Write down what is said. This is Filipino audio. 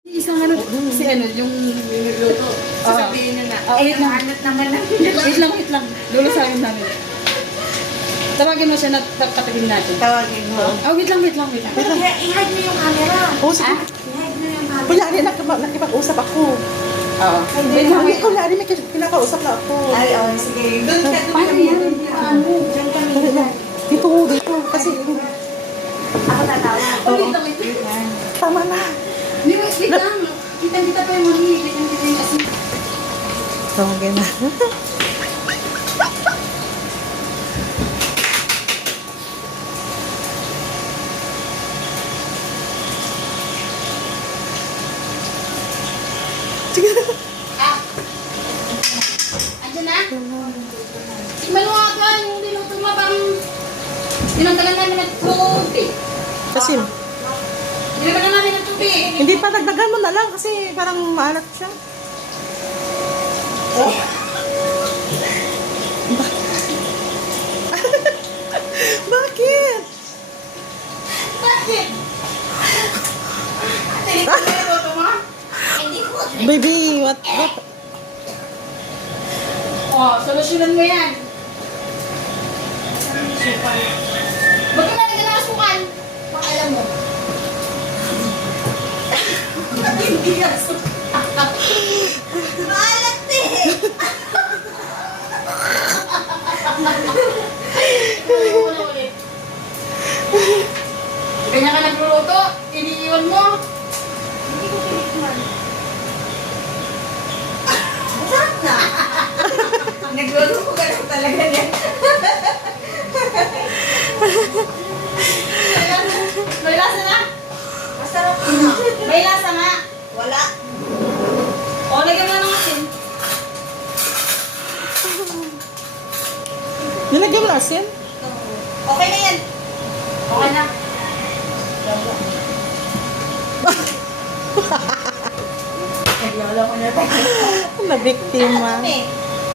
Isang ano, si ano, yung luto. Sasabihin nyo na, wait lang. hanat naman lang. Wait lang. Lulusayin namin. Tawagin mo siya na patagin natin. Tawagin mo. Wait lang. Pero i-hide mo yung camera. Oo, sige. I-hide mo yung camera. Kunyari, nakipag-usap ako. Oo. Wait lang, kunyari, may pinakausap na ako. Ay, oh, sige. Doon ka, doon Paano kami. yan? Paano? Diyan kami. Dali lang. Dito, kasi Ako tatawa. Wait lang. tama na. Wait lang. Kita pa yung mami. Kita yung asin. Tawagin na. Sige na. Andiyan na? Maluwa ka. Yung niluto mo bang tinanggalan namin ng tubig. Kasi, Tinanggalan namin ng tubig. hindi pa, dagdagan mo na lang kasi parang maalat siya. Oh. Bakit? Bakit? Tinito mo yung luto mo? Hindi ko. Baby, what? Solusyonan mo yan. Ba't ka nalagyan ng asukan? Baka alam mo. Hindi asukan. Maalat eh! Ulit. Ganyan ka nagluluto, iniiwan mo. Hindi ko pinikman. Masarap na. Nagluluto ka lang talaga niya. May lasa na? Masarap na. May lasa nga. Wala. O, lagyan mo na ng asin. Nilagyan mo na asin? Okay na yan. Okay na. Naglolo ko na tayo. Nabiktima. Ano eh?